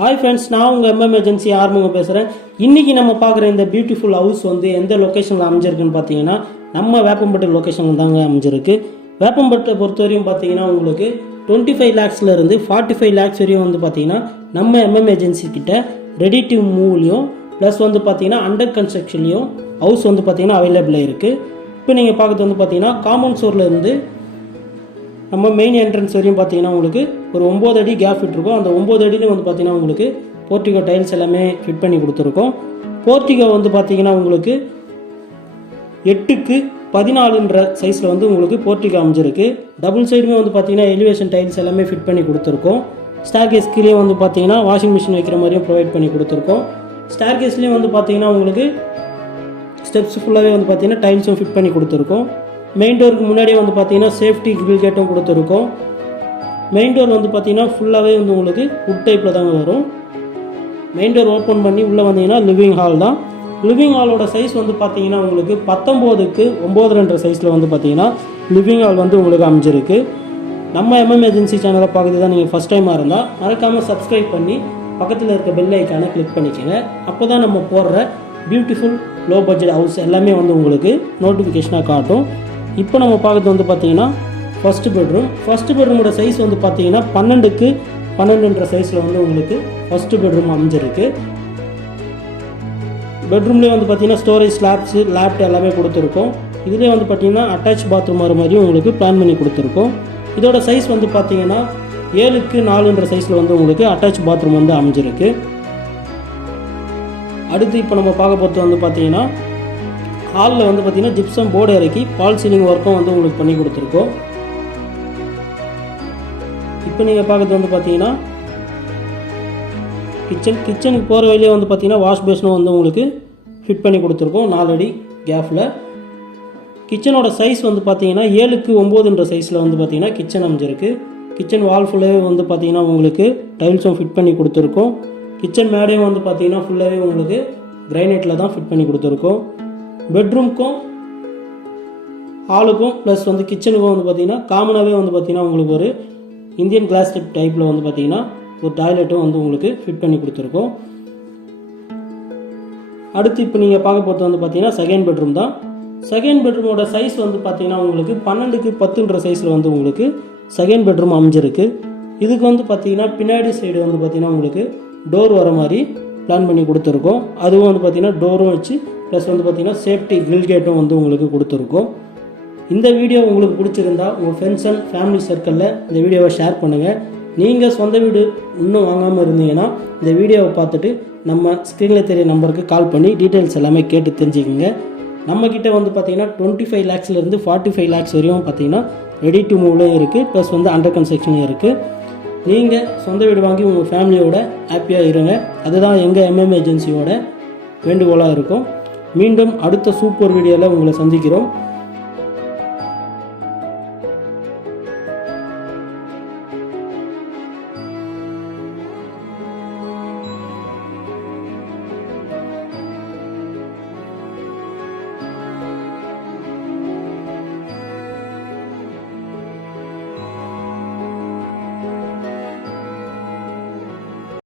Hi friends, நான் உங்கள் MM Arumugam பேசுகிறேன். இன்றைக்கி நம்ம பார்க்குற இந்த பியூட்டிஃபுல் ஹவுஸ் வந்து எந்த லொக்கேஷனில் அமைஞ்சிருக்குன்னு பார்த்தீங்கன்னா நம்ம வேப்பம்பட்டு லொக்கேஷனில் தாங்க அமைஞ்சிருக்கு. வேப்பம்பட்டை பொறுத்தவரையும் பார்த்தீங்கன்னா உங்களுக்கு 25 lakhsலேருந்து 45 lakhs வரையும் வந்து பார்த்தீங்கன்னா நம்ம எம்எம் ஏஜென்சி கிட்ட ரெடி டு மூவ்லையும் ப்ளஸ் வந்து பார்த்தீங்கன்னா அண்டர் கன்ஸ்ட்ரக்ஷன்லையும் ஹவுஸ் வந்து பார்த்தீங்கன்னா அவைலபிளாக இருக்குது. இப்போ நீங்கள் பார்க்குறது வந்து பார்த்தீங்கன்னா காம்பவுண்ட் சோர்லேருந்து நம்ம மெயின் என்ட்ரன்ஸ் வரையும் பார்த்தீங்கன்னா உங்களுக்கு ஒரு 9 அடி கேப் விட்டுருக்கோம். அந்த 9 அடியிலும் வந்து பார்த்தீங்கன்னா உங்களுக்கு போர்ட்டிகோ டைல்ஸ் எல்லாமே ஃபிட் பண்ணி கொடுத்துருக்கோம். போர்ட்டிகோ வந்து பார்த்தீங்கன்னா உங்களுக்கு 8க்கு 14ன்ற சைஸில் வந்து உங்களுக்கு போர்ட்டிகோ அமைஞ்சிருக்கு. டபுள் சைடுமே வந்து பார்த்தீங்கன்னா எலிவேஷன் டைல்ஸ் எல்லாமே ஃபிட் பண்ணி கொடுத்துருக்கோம். ஸ்டார்கேஸ் கீழே வந்து பார்த்தீங்கன்னா வாஷிங் மிஷின் வைக்கிற மாதிரியும் ப்ரொவைட் பண்ணி கொடுத்துருக்கோம். ஸ்டார்கேஸ்லேயும் வந்து பார்த்தீங்கன்னா உங்களுக்கு ஸ்டெப்ஸ் ஃபுல்லாகவே வந்து பார்த்தீங்கன்னா டைல்ஸும் ஃபிட் பண்ணி கொடுத்துருக்கோம். மெயின் டோருக்கு முன்னாடியே வந்து பார்த்தீங்கன்னா சேஃப்டி கிரில் கேட்டும் கொடுத்துருக்கோம். மெயின் டோர் வந்து பார்த்தீங்கன்னா ஃபுல்லாகவே வந்து உங்களுக்கு வுட் டைப்பில் தாங்க வரும். மெயின் டோர் ஓப்பன் பண்ணி உள்ளே வந்தீங்கன்னா லிவிங் ஹால் தான். லிவிங் ஹாலோட சைஸ் வந்து பார்த்தீங்கன்னா உங்களுக்கு 19க்கு 9.2 சைஸில் வந்து பார்த்தீங்கன்னா லிவிங் ஹால் வந்து உங்களுக்கு அமைஞ்சிருக்கு. நம்ம எம்எம் ஏஜென்சி சேனலை பார்க்குறது தான் நீங்கள் ஃபஸ்ட் டைமாக இருந்தால் மறக்காமல் சப்ஸ்கிரைப் பண்ணி பக்கத்தில் இருக்க பெல் ஐக்கானை கிளிக் பண்ணிக்கோங்க. அப்போ தான் நம்ம போடுற பியூட்டிஃபுல் லோ பட்ஜெட் ஹவுஸ் எல்லாமே வந்து உங்களுக்கு நோட்டிஃபிகேஷனாக காட்டும். இப்போ நம்ம பார்க்குறது வந்து பார்த்தீங்கன்னா ஃபஸ்ட்டு பெட்ரூமோட சைஸ் வந்து பார்த்தீங்கன்னா 12க்கு 12.5 சைஸில் வந்து உங்களுக்கு ஃபஸ்ட்டு பெட்ரூம் அமைஞ்சிருக்கு. பெட்ரூம்லேயே வந்து பார்த்தீங்கன்னா ஸ்டோரேஜ் ஸ்லாப்ஸு லேப்ட் எல்லாமே கொடுத்துருக்கோம். இதுலேயே வந்து பார்த்தீங்கன்னா அட்டாச் பாத்ரூம் வர மாதிரியும் உங்களுக்கு பிளான் பண்ணி கொடுத்துருக்கோம். இதோட சைஸ் வந்து பார்த்தீங்கன்னா 7க்கு 4ன்ற சைஸில் வந்து உங்களுக்கு அட்டாச் பாத்ரூம் வந்து அமைஞ்சிருக்கு. அடுத்து இப்போ நம்ம பார்க்க போகிறது வந்து பார்த்தீங்கன்னா ஹாலில் வந்து பார்த்தீங்கன்னா ஜிப்சம் போர்டு இறக்கி பால் சீலிங் ஒர்க்கும் வந்து உங்களுக்கு பண்ணி கொடுத்துருக்கோம். இப்போ நீங்கள் பார்க்குறது வந்து பார்த்தீங்கன்னா கிச்சனுக்கு போகிற வழியே வந்து பார்த்தீங்கன்னா வாஷ் பேஷனும் வந்து உங்களுக்கு ஃபிட் பண்ணி கொடுத்துருக்கோம் 4 அடி கேப்பில். கிச்சனோட சைஸ் வந்து பார்த்தீங்கன்னா 7க்கு 9ன்ற சைஸில் வந்து பார்த்தீங்கன்னா கிச்சன் அமைஞ்சிருக்கு. கிச்சன் வால் ஃபுல்லாகவே வந்து பார்த்தீங்கன்னா உங்களுக்கு டைல்ஸும் ஃபிட் பண்ணி கொடுத்துருக்கோம். கிச்சன் மேடையும் வந்து பார்த்தீங்கன்னா ஃபுல்லாகவே உங்களுக்கு கிரைனைட்டில் தான் ஃபிட் பண்ணி கொடுத்துருக்கோம். பெட்ரூம்க்கும் ஹாலுக்கும் ப்ளஸ் வந்து கிச்சனுக்கும் வந்து பார்த்தீங்கன்னா காமனாகவே வந்து பார்த்தீங்கன்னா உங்களுக்கு ஒரு இந்தியன் கிளாஸ் டைப்பில் வந்து பார்த்தீங்கன்னா ஒரு டாய்லெட்டும் வந்து உங்களுக்கு ஃபிட் பண்ணி கொடுத்துருக்கோம். அடுத்து இப்போ நீங்கள் பார்க்க போகிறது வந்து பார்த்தீங்கன்னா செகண்ட் பெட்ரூம் தான். செகண்ட் பெட்ரூமோட சைஸ் வந்து பார்த்தீங்கன்னா உங்களுக்கு 12க்கு 10ன்ற சைஸில் வந்து உங்களுக்கு செகண்ட் பெட்ரூம் அமைஞ்சிருக்கு. இதுக்கு வந்து பார்த்தீங்கன்னா பின்னாடி சைடு வந்து பார்த்தீங்கன்னா உங்களுக்கு டோர் வர மாதிரி பிளான் பண்ணி கொடுத்துருக்கோம். அதுவும் வந்து பார்த்தீங்கன்னா டோரும் வச்சு ப்ளஸ் வந்து பார்த்தீங்கன்னா சேஃப்டி கிரில் கேட்டும் வந்து உங்களுக்கு கொடுத்துருக்கோம். இந்த வீடியோ உங்களுக்கு பிடிச்சிருந்தா உங்கள் ஃப்ரெண்ட்ஸ் அண்ட் ஃபேமிலி சர்க்கிளில் இந்த வீடியோவை ஷேர் பண்ணுங்கள். நீங்கள் சொந்த வீடு இன்னும் வாங்காமல் இருந்தீங்கன்னா இந்த வீடியோவை பார்த்துட்டு நம்ம ஸ்க்ரீனில் தெரிய நம்பருக்கு கால் பண்ணி டீட்டெயில்ஸ் எல்லாமே கேட்டு தெரிஞ்சுக்கோங்க. நம்மக்கிட்ட வந்து பார்த்தீங்கன்னா 25 lakhsலேருந்து 45 lakhs வரையும் பார்த்தீங்கன்னா ரெடி டு மூவ்லையும் இருக்குது ப்ளஸ் வந்து அண்டர் கன்ஸ்ட்ரக்ஷனும் இருக்குது. நீங்கள் சொந்த வீடு வாங்கி உங்கள் ஃபேமிலியோட ஹாப்பியாக இருங்க. அதுதான் எங்கள் எம்எம் ஏஜென்சியோட வேண்டுகோளாக இருக்கும். மீண்டும் அடுத்த சூப்பர் வீடியோவில் உங்களை சந்திக்கிறோம்.